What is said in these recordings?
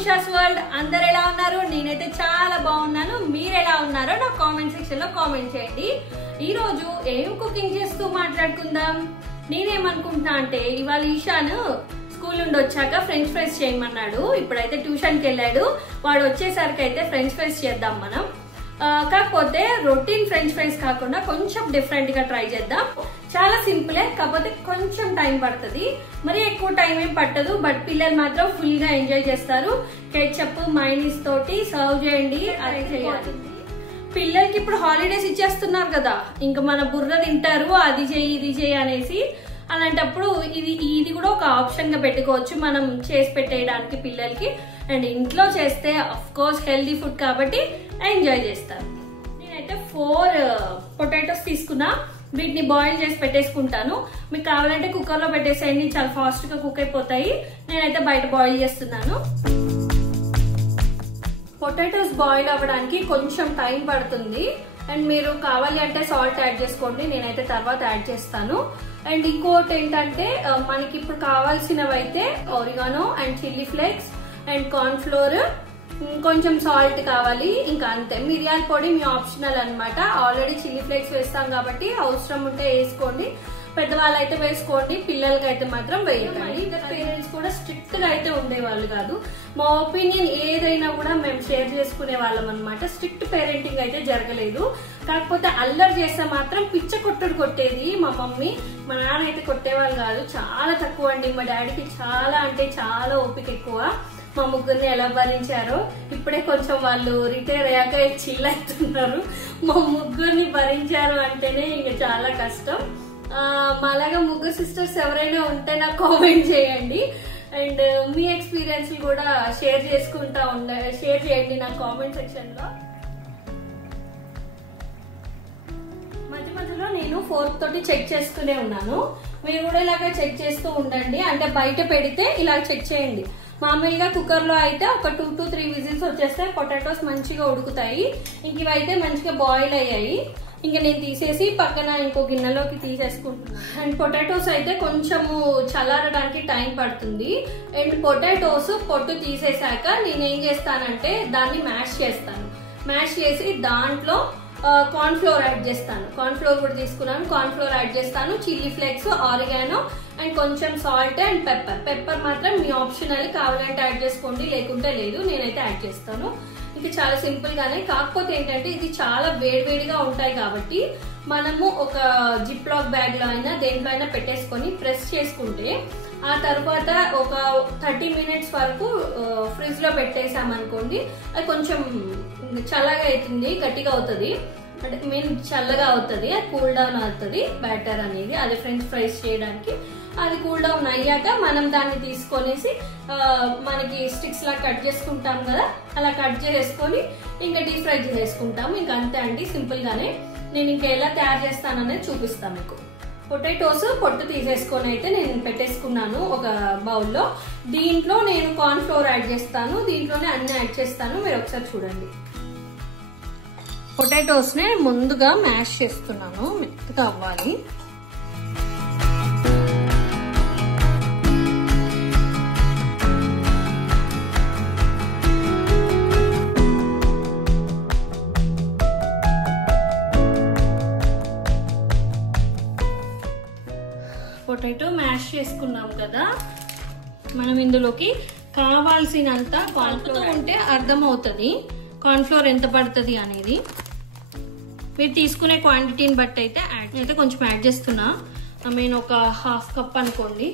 Usha's world. అందరు ఎలా ఉన్నారు? నేనైతే చాలా బాగున్నాను. మీరు ఎలా ఉన్నారో నా కామెంట్ సెక్షన్ లో కామెంట్ చేయండి. ఈ రోజు ఏం కుకింగ్ చేస్తూ మాట్లాడుకుందాం. నేనేమనుకుంటున్నా అంటే ఇవాళ ఈశాన్ స్కూల్ నుండి వచ్చాక ఫ్రెంచ్ ఫ్రైస్ చేయమన్నాడు. ఇప్పుడైతే ట్యూషన్ కి వెళ్ళాడు. వాడు వచ్చేసరికి అయితే ఫ్రెంచ్ ఫ్రైస్ చేద్దాం మనం. కాకపోతే రొటీన్ ఫ్రెంచ్ ఫ్రైస్ కాకుండా కొంచెం డిఫరెంట్ గా ట్రై చేద్దాం. చాలా సింపులే, కాకపోతే కొంచెం టైం పడుతుంది. మరి ఎక్కువ టైం ఏం పట్టదు, బట్ పిల్లలు మాత్రం ఫుల్ గా ఎంజాయ్ చేస్తారు. కెచప్ మైనీస్ తోటి సర్వ్ చేయండి, అదే చేయాలి. పిల్లలకి ఇప్పుడు హాలిడేస్ ఇచ్చేస్తున్నారు కదా, ఇంకా మన బుర్ర తింటారు అది చేయి ఇది చేయి అనేసి. అలాంటప్పుడు ఇది కూడా ఒక ఆప్షన్ గా పెట్టుకోవచ్చు మనం చేసి పెట్టేయడానికి పిల్లలకి. అండ్ ఇంట్లో చేస్తే అఫ్ కోర్స్ హెల్దీ ఫుడ్ కాబట్టి ఎంజాయ్ చేస్తారు. నేనైతే 4 పొటాటోస్ తీసుకున్నా. వీటిని బాయిల్ చేసి పెట్టేసుకుంటాను. మీకు కావాలంటే కుక్కర్ లో పెట్టేసేయండి, చాలా ఫాస్ట్ గా కుక్ అయిపోతాయి. నేనైతే బయట బాయిల్ చేస్తున్నాను. పొటాటోస్ బాయిల్ అవ్వడానికి కొంచెం టైం పడుతుంది. అండ్ మీరు కావాలి అంటే సాల్ట్ యాడ్ చేసుకోండి, నేనైతే తర్వాత యాడ్ చేస్తాను. అండ్ ఇంకోటి ఏంటంటే మనకి ఇప్పుడు కావాల్సినవి అయితే oregano and chilli flakes and corn flour, కొంచెం సాల్ట్ కావాలి, ఇంకా అంతే. మిరియాల పొడి మీ ఆప్షనల్ అన్నమాట. ఆల్రెడీ చిల్లీ ఫ్లేక్స్ వేస్తాం కాబట్టి అవసరం ఉంటే వేసుకోండి, పెద్దవాళ్ళు అయితే వేసుకోండి, పిల్లలకి అయితే మాత్రం వేయకండి. పేరెంట్స్ కూడా స్ట్రిక్ట్ గా అయితే ఉండేవాళ్ళు కాదు. మా ఒపీనియన్ ఏదైనా కూడా మేము షేర్ చేసుకునే వాళ్ళం అనమాట. స్ట్రిక్ట్ పేరెంటింగ్ అయితే జరగలేదు. కాకపోతే అల్లరి చేస్తే మాత్రం పిచ్చ కొట్టుడు కొట్టేది మా మమ్మీ. మా నాన్న అయితే కొట్టేవాళ్ళు కాదు, చాలా తక్కువ అండి. మా డాడీకి చాలా అంటే చాలా ఓపిక ఎక్కువ. మా ముగ్గురిని ఎలా భరించారో ఇప్పుడే కొంచెం వాళ్ళు రిటైర్ అయ్యాక చిల్ అవుతున్నారు. మా ముగ్గురిని భరించారు అంటేనే ఇంకా చాలా కష్టం. మాలాగా ముగ్గురు సిస్టర్స్ ఎవరైనా ఉంటే నాకు కామెంట్ చేయండి. అండ్ మీ ఎక్స్పీరియన్స్ కూడా షేర్ చేయండి నా కామెంట్ సెక్షన్ లో. మధ్య మధ్యలో నేను ఫోర్క్ తోటి చెక్ చేసుకునే ఉన్నాను. మీరు కూడా ఇలాగ చెక్ చేస్తూ ఉండండి. అంటే బయట పెడితే ఇలా చెక్ చేయండి. మామూలుగా కుక్కర్ లో అయితే ఒక 2 to 3 విజిల్స్ వచ్చేస్తే పొటాటోస్ మంచిగా ఉడుకుతాయి. ఇంక ఇవైతే మంచిగా బాయిల్ అయ్యాయి. ఇంకా నేను తీసేసి పక్కన ఇంకో గిన్నెలోకి తీసేసుకుంటున్నాను. అండ్ పొటాటోస్ అయితే కొంచెము చల్లారడానికి టైం పడుతుంది. అండ్ పొటాటోస్ పొట్టు తీసేసాక నేను ఏం చేస్తానంటే దాన్ని మ్యాష్ చేస్తాను. మ్యాష్ చేసి దాంట్లో కార్న్ ఫ్లోర్ యాడ్ చేస్తాను. కార్న్ ఫ్లోర్ కూడా తీసుకున్నాను, కార్న్ ఫ్లోర్ యాడ్ చేస్తాను. చిల్లీ ఫ్లేక్స్, ఆరిగానో అండ్ కొంచెం సాల్ట్ అండ్ పెప్పర్ మాత్రం మీ ఆప్షనల్, కావాలంటే యాడ్ చేసుకోండి, లేకుంటే లేదు. నేనైతే యాడ్ చేస్తాను. ఇది చాలా సింపుల్ గానే, కాకపోతే ఏంటంటే ఇది చాలా వేడివేడిగా ఉంటాయి కాబట్టి మనము ఒక జిప్ లాక్ బ్యాగ్ లో అయినా దేంట్లో అయినా పెట్టేసుకొని ప్రెస్ చేసుకుంటే ఆ తర్వాత ఒక 30 minutes వరకు ఫ్రిడ్జ్ లో పెట్టేసామనుకోండి, అది కొంచెం చల్లగా అవుతుంది, గట్టిగా అవుతుంది. అంటే మీన్ చల్లగా అవుతుంది, అది కూల్ డౌన్ అవుతుంది బ్యాటర్ అనేది. అది ఫ్రెంచ్ ఫ్రైస్ చేయడానికి అది కూల్ డౌన్ అయ్యాక మనం దాన్ని తీసుకొనేసి మనకి స్టిక్స్ లా కట్ చేసుకుంటాం కదా, అలా కట్ చేసుకొని ఇంకా డీప్ ఫ్రై చేసుకుంటాము. ఇంకా అంతే అండి, సింపుల్ గానే. నేను ఇంకా ఎలా తయారు చేస్తాననేది చూపిస్తాను మీకు. పొటాటోస్ పొట్టు తీసేసుకొని అయితే నేను పెట్టేసుకున్నాను ఒక బౌల్లో. దీంట్లో నేను కార్న్ ఫ్లోర్ యాడ్ చేస్తాను, దీంట్లోనే అన్ని యాడ్ చేస్తాను. మీరు ఒకసారి చూడండి. పొటాటోస్ ని ముందుగా మ్యాష్ చేస్తున్నాను, మెత్తగా అవ్వాలి. పొటాటో మ్యాష్ చేసుకున్నాం కదా, మనం ఇందులోకి కావాల్సినంత కార్న్ ఫ్లోర్ ఉంటే అర్థమవుతుంది కార్న్ ఫ్లోర్ ఎంత పడుతుంది అనేది. మీరు తీసుకునే క్వాంటిటీని బట్టి అయితే కొంచెం యాడ్ చేస్తున్నా. నేను ఒక 1/2 cup అనుకోండి,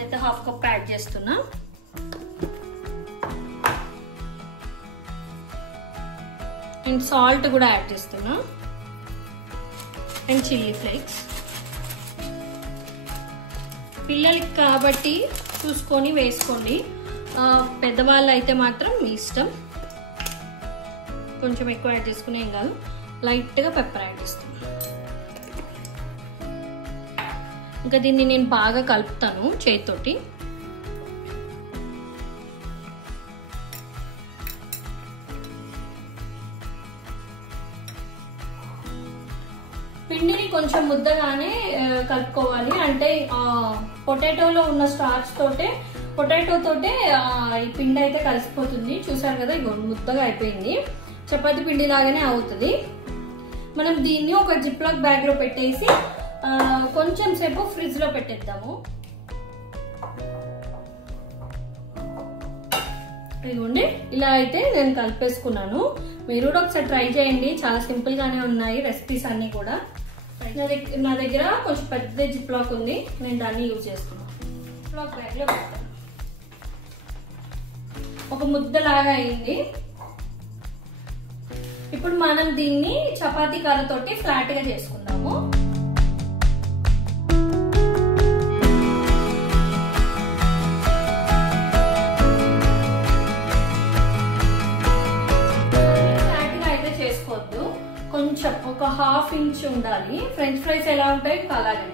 అయితే 1/2 cup యాడ్ చేస్తున్నా. అండ్ సాల్ట్ కూడా యాడ్ చేస్తున్నా. And chilli flakes. పిల్లలకి కాబట్టి చూసుకొని వేసుకోండి, పెద్దవాళ్ళు అయితే మాత్రం మీ ఇష్టం. కొంచెం ఎక్కువ యాడ్ చేసుకునే ఏం కాదు. లైట్ గా పెప్పర్ యాడ్ చేస్తున్నా. ఇంకా దీన్ని నేను బాగా కలుపుతాను చేతితోటి. పిండిని కొంచెం ముద్దగానే కలుపుకోవాలి. అంటే పొటాటోలో ఉన్న స్టార్చ్ తోటే పొటాటో తోటే ఈ పిండి అయితే కలిసిపోతుంది. చూసారు కదా, ఇగో ముద్దగా అయిపోయింది. చపాతీ పిండి లాగానే అవుతుంది. మనం దీన్ని ఒక జిప్ లాక్ బ్యాగ్ లో పెట్టేసి కొంచెం సేపు ఫ్రిడ్జ్ లో పెట్టేద్దాము. ఇదిగోండి, ఇలా అయితే నేను కలిపేసుకున్నాను. మీరు కూడా ఒకసారి ట్రై చేయండి. చాలా సింపుల్ గానే ఉన్నాయి రెసిపీస్ అన్ని కూడా. నా దగ్గర కొంచెం పెద్ద జిప్ లాక్ ఉంది, నేను దాన్ని యూజ్ చేస్తున్నాను. జిప్ లాక్ బ్యాగ్ లో పెడతాను. ఒక ముద్దలాగా అయింది. ఇప్పుడు మనం దీన్ని చపాతీ కర్రతోటి ఫ్లాట్ గా చేసుకుందాము. కొంచెం ఒక ½ ఇంచ్ ఉండాలి. ఫ్రెంచ్ ఫ్రైస్ ఎలా ఉంటాయి అలాగే.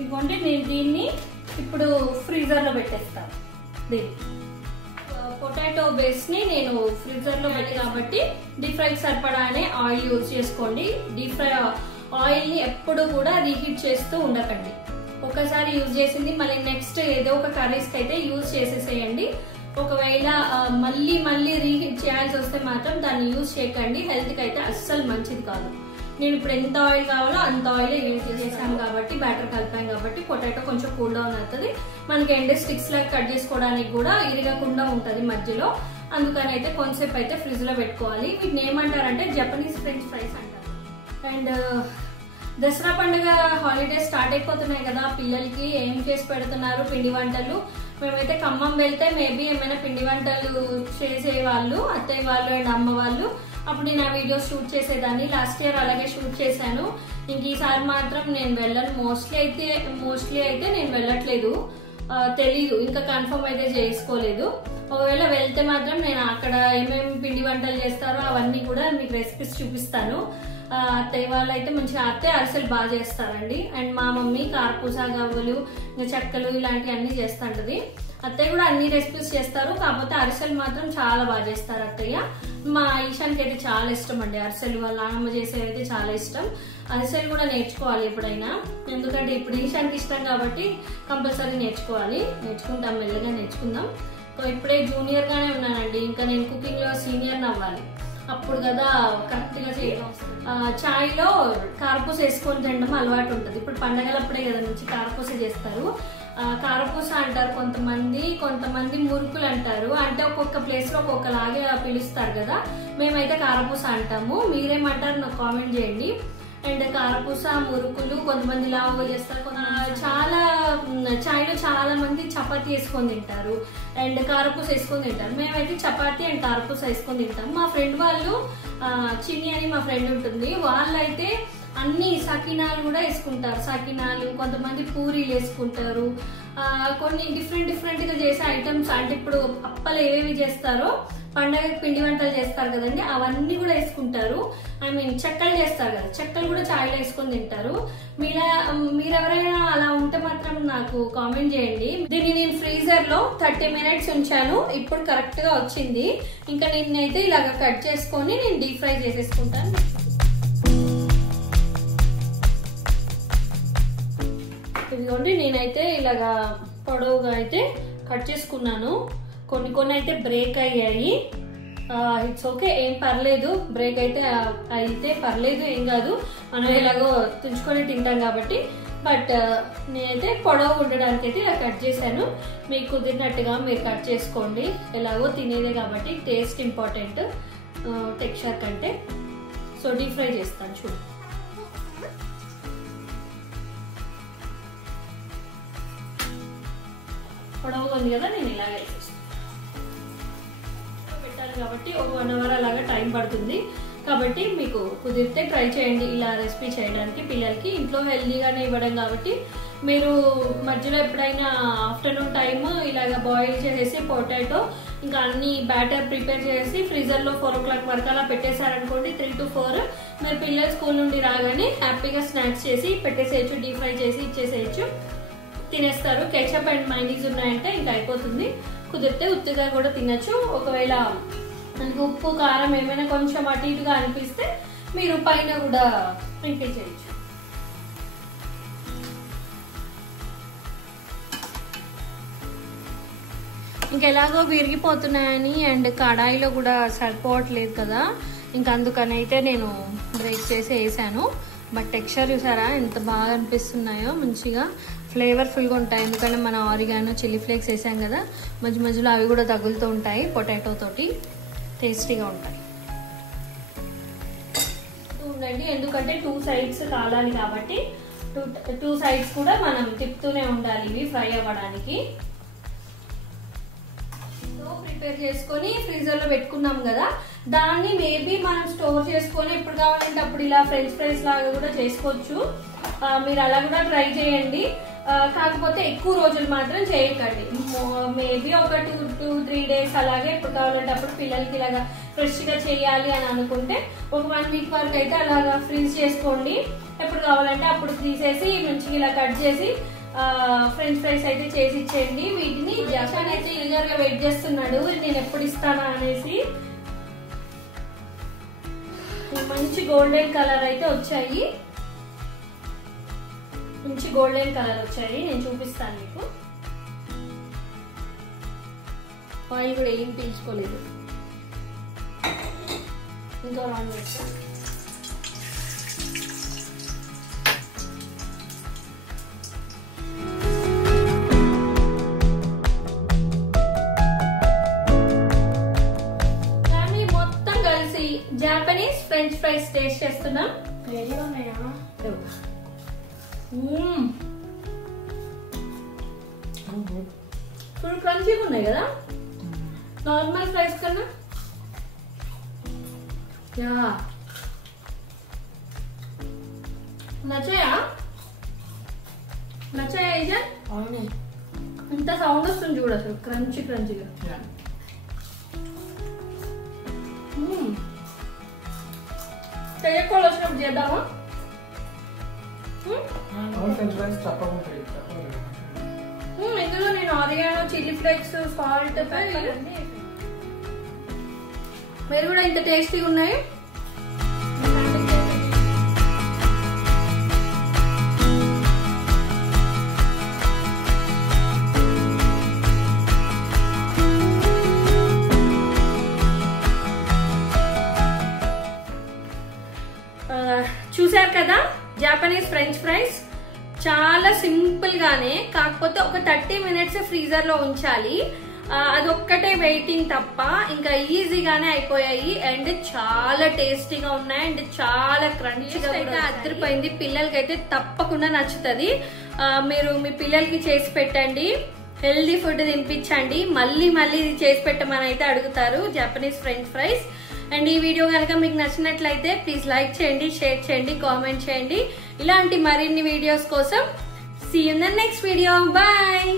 ఇదిగోండి, నేను దీన్ని ఇప్పుడు ఫ్రీజర్ లో పెట్టేస్తాను. దీన్ని పొటాటో బేస్ ని నేను ఫ్రీజర్ లో పెట్టి కాబట్టి డీప్ ఫ్రై సరిపడానే ఆయిల్ యూజ్ చేసుకోండి. డీప్ ఫ్రై ఆయిల్ ని ఎప్పుడు కూడా రీహీట్ చేస్తూ ఉండకండి. ఒకసారి యూజ్ చేసింది మళ్ళీ నెక్స్ట్ ఏదో ఒక కర్రీస్ కి అయితే యూజ్ చేసేసేయండి. ఒకవేళ మళ్ళీ రీహీట్ చేయాల్సి వస్తే మాత్రం దాన్ని యూజ్ చేయకండి. హెల్త్ కి అయితే అస్సలు మంచిది కాదు. నేను ఇప్పుడు ఎంత ఆయిల్ కావాలో అంత ఆయిల్ యూజ్ చేసాను కాబట్టి, బ్యాటర్ కలిపాను కాబట్టి పొటాటో కొంచెం కూల్ డౌన్ అవుతుంది. మనకి ఎండ్ స్టిక్స్ లాగా కట్ చేసుకోవడానికి కూడా ఇరగకుండా ఉంటుంది మధ్యలో. అందుకని అయితే కొంతసేపు అయితే ఫ్రిడ్జ్ లో పెట్టుకోవాలి. వీటిని ఏమంటారంటే జపనీస్ ఫ్రెంచ్ ఫ్రైస్ అంటారు. అండ్ దసరా పండుగ హాలిడేస్ స్టార్ట్ అయిపోతున్నాయి కదా, పిల్లలకి ఏం చేసి పెడుతున్నారు పిండి వంటలు? మేమైతే ఖమ్మం వెళ్తే మేబీ ఏమైనా పిండి వంటలు చేసేవాళ్ళు అత్తయ్య వాళ్ళు అండ్ అమ్మ వాళ్ళు. అప్పుడు నేను ఆ వీడియోస్ షూట్ చేసేదాన్ని. లాస్ట్ ఇయర్ అలాగే షూట్ చేశాను. ఇంక ఈసారి మాత్రం నేను వెళ్ళను. మోస్ట్లీ అయితే నేను వెళ్ళట్లేదు. తెలీదు, ఇంకా కన్ఫర్మ్ అయితే చేసుకోలేదు. ఒకవేళ వెళ్తే మాత్రం నేను అక్కడ ఏమేమి పిండి వంటలు చేస్తారో అవన్నీ కూడా మీకు రెసిపీస్ చూపిస్తాను. అత్తయ్య వాళ్ళు అయితే మంచిగా అత్తయ్య అరిసెలు బాగా చేస్తారండి. అండ్ మా మమ్మీ కారపూస, గవ్వలు, ఇంకా చెక్కలు ఇలాంటివన్నీ చేస్తుంటది. అత్తయ్య కూడా అన్ని రెసిపీస్ చేస్తారు, కాకపోతే అరిసెలు మాత్రం చాలా బాగా చేస్తారు అత్తయ్య. మా ఈశాన్కి అయితే చాలా ఇష్టం అండి అరిసెలు. వాళ్ళ నాన్నమ్మ చేసేవి అయితే చాలా ఇష్టం. అరిసెలు కూడా నేర్చుకోవాలి ఎప్పుడైనా, ఎందుకంటే ఇప్పుడు ఈశాన్కి ఇష్టం కాబట్టి కంపల్సరీ నేర్చుకుంటాం, మెల్లగా నేర్చుకుందాం. ఇప్పుడే జూనియర్ గానే ఉన్నానండి, ఇంకా నేను కుకింగ్ లో సీనియర్ అవ్వాలి. అప్పుడు కదా కరెక్ట్ గా చేయడం. చాయ్ లో కారపూస వేసుకొని తినడం అలవాటు ఉంటుంది. ఇప్పుడు పండగలప్పుడే కదా నుంచి కారపూస చేస్తారు. కారపూస అంటారు కొంతమంది మురుకులు అంటారు. అంటే ఒక్కొక్క ప్లేస్ లో ఒక్కొక్కలాగే పిలుస్తారు కదా. మేమైతే కారపూస అంటాము. మీరేమంటారు నాకు కామెంట్ చేయండి. అండ్ కారపూస, మురుకులు కొంతమంది లావుగా చేస్తారు. చాలా చాయ్లో చాలా మంది చపాతీ వేసుకొని తింటారు అండ్ కారపూస వేసుకొని తింటారు. మేమైతే చపాతీ అండ్ కారపూస వేసుకొని తింటాం. మా ఫ్రెండ్ వాళ్ళు చిన్ని అని మా ఫ్రెండ్ ఉంటుంది, వాళ్ళైతే అన్ని సకినాలు కూడా వేసుకుంటారు. సకినాలు, కొంతమంది పూరీలు వేసుకుంటారు. కొన్ని డిఫరెంట్ గా చేసే ఐటమ్స్, అంటే ఇప్పుడు అప్పలు ఏవేవి చేస్తారో పండగ పిండి వంటలు చేస్తారు కదండి, అవన్నీ కూడా వేసుకుంటారు. చెక్కలు చేస్తారు కదా, చెక్కలు కూడా చాయ్లో వేసుకొని తింటారు. మీరెవరైనా అలా ఉంటే మాత్రం నాకు కామెంట్ చేయండి. దీన్ని నేను ఫ్రీజర్ లో 30 minutes ఉంచాను. ఇప్పుడు కరెక్ట్ గా వచ్చింది. ఇంకా నేనైతే ఇలాగ కట్ చేసుకొని నేను డీప్ ఫ్రై చేసేసుకుంటాను. ఇదిగోండి, నేనైతే ఇలాగా పొడవుగా అయితే కట్ చేసుకున్నాను. కొన్ని అయితే బ్రేక్ అయ్యాయి. ఇట్స్ ఓకే, ఏం పర్లేదు. బ్రేక్ అయితే పర్లేదు, ఏం కాదు. మనం ఎలాగో తుంచుకొని తింటాం కాబట్టి. బట్ నేనైతే పొడవు ఉండడానికి అయితే ఇలా కట్ చేశాను. మీకు కుదిరినట్టుగా మీరు కట్ చేసుకోండి. ఎలాగో తినేదే కాబట్టి టేస్ట్ ఇంపార్టెంట్ టెక్స్చర్ కంటే. సో డీప్ ఫ్రై చేస్తాను చూడు. పొడవుగా ఉంది కదా, నేను ఇలాగే పెట్టాను కాబట్టి ఒక 1 hour అలాగా టైం పడుతుంది. కాబట్టి మీకు కుదిరితే ట్రై చేయండి ఇలా రెసిపీ చేయడానికి. పిల్లలకి ఇంట్లో హెల్దీగానే ఇవ్వడం కాబట్టి మీరు మధ్యలో ఎప్పుడైనా ఆఫ్టర్నూన్ టైమ్ ఇలాగ బాయిల్ చేసేసి పొటాటో ఇంకా అన్ని బ్యాటర్ ప్రిపేర్ చేసి ఫ్రీజర్లో 4 o'clock వరకు అలా పెట్టేశారనుకోండి, 3 to 4 మీరు పిల్లలు స్కూల్ నుండి రాగానే హ్యాపీగా స్నాక్స్ చేసి పెట్టేసేయచ్చు, డీప్ ఫ్రై చేసి ఇచ్చేసేయచ్చు, తినేస్తారు. కెచప్ అండ్ మైనీస్ ఉన్నాయంటే ఇంకా అయిపోతుంది. కుదిరితే ఉత్తిగా కూడా తినచ్చు. ఒకవేళ మనకి ఉప్పు కారం ఏమైనా కొంచెం అటు ఇటుగా అనిపిస్తే మీరు పైన కూడా స్ప్రింకిల్ చేయొచ్చు. ఇంకా ఎలాగో విరిగిపోతున్నాయని అండ్ కడాయిలో కూడా సరిపోవట్లేదు కదా, ఇంకా అందుకని అయితే నేను బ్రేక్ చేసి వేసాను. బట్ టెక్స్చర్ చూసారా ఎంత బాగా అనిపిస్తున్నాయో, మంచిగా ఫ్లేవర్ఫుల్గా ఉంటాయి. ఎందుకంటే మనం ఆరిగానో చిల్లీ ఫ్లేక్స్ వేసాం కదా, మధ్య మధ్యలో అవి కూడా తగులుతూ ఉంటాయి. పొటాటో తోటి టేస్టీగా ఉంటాయి. ఉండండి, ఎందుకంటే 2 సైడ్స్ కాలాలి కాబట్టి 2 సైడ్స్ కూడా మనం తిప్పుతూనే ఉండాలి ఇవి ఫ్రై అవ్వడానికి. ప్రిపేర్ చేసుకొని ఫ్రీజర్ లో పెట్టుకున్నాం కదా, దాన్ని మేబీ మనం స్టోర్ చేసుకొని ఎప్పుడు కావాలంటే అప్పుడు ఇలా ఫ్రెంచ్ ఫ్రైస్ లాగా కూడా చేసుకోవచ్చు. మీరు అలా కూడా ట్రై చేయండి. కాకపోతే ఎక్కువ రోజులు మాత్రం చేయకండి. మేబీ ఒక 2-3 డేస్ అలాగే ఎప్పుడు కావాలంటే అప్పుడు పిల్లలకి ఇలాగా ఫ్రెష్ గా చేయాలి అని అనుకుంటే ఒక 1 వీక్ వరకు అయితే అలాగా ఫ్రీజ్ చేసుకోండి. ఎప్పుడు కావాలంటే అప్పుడు తీసేసి మంచిగా ఇలా కట్ చేసి ఫ్రెంచ్ ఫ్రైస్ అయితే చేసి ఇచ్చేయండి. వీటిని జపాన్ అయితే ఈగర్ గా వెయిట్ చేస్తున్నాడు నేను ఎప్పుడు ఇస్తానా అనేసి. మంచి గోల్డెన్ కలర్ అయితే వచ్చాయి, మంచి గోల్డెన్ కలర్ వచ్చాయి. నేను చూపిస్తాను మీకు. ఆయిల్ కూడా ఏం పీల్చుకోలేదు. ఇంకా రాను వేస్తా. జాపనీస్ ఫ్రెంచ్ ఫ్రైస్ టేస్ట్ చేస్తున్నాం. ఫుల్ క్రంచీగా ఉన్నాయి కదా నార్మల్ ఫ్రైస్ కన్నా. నచ్చాయా ఇంత సౌండ్ వస్తుంది చూడు అసలు, క్రంచీగా. తెలియకోళ్ళు వచ్చినప్పుడు చేద్దామా? ఇందులో నేను ఆరిగానో చిల్లీ ఫ్లేక్స్ సాల్ట్ మీరు కూడా ఇంత టేస్టీగా ఉన్నాయి. చూసారు కదా జాపనీస్ ఫ్రెంచ్ ఫ్రైస్. చాలా సింపుల్ గానే, కాకపోతే ఒక 30 మినిట్స్ ఫ్రీజర్ లో ఉంచాలి. అదొక్కటే వెయిటింగ్ తప్ప ఇంకా ఈజీగానే అయిపోయాయి. అండ్ చాలా టేస్టీగా ఉన్నాయి అండ్ చాలా క్రంచీగా అయితే అదిరిపోయింది. పిల్లలకి అయితే తప్పకుండా నచ్చుతుంది. మీరు మీ పిల్లలకి చేసి పెట్టండి, హెల్దీ ఫుడ్ తినిపించండి. మళ్ళీ ఇది చేసి పెట్టమని అయితే అడుగుతారు జపనీస్ ఫ్రెంచ్ ఫ్రైస్. అండ్ ఈ వీడియో కనుక మీకు నచ్చినట్లయితే ప్లీజ్ లైక్ చేయండి, షేర్ చేయండి, కామెంట్ చేయండి. ఇలాంటి మరిన్ని వీడియోస్ కోసం see you in the next video. Bye.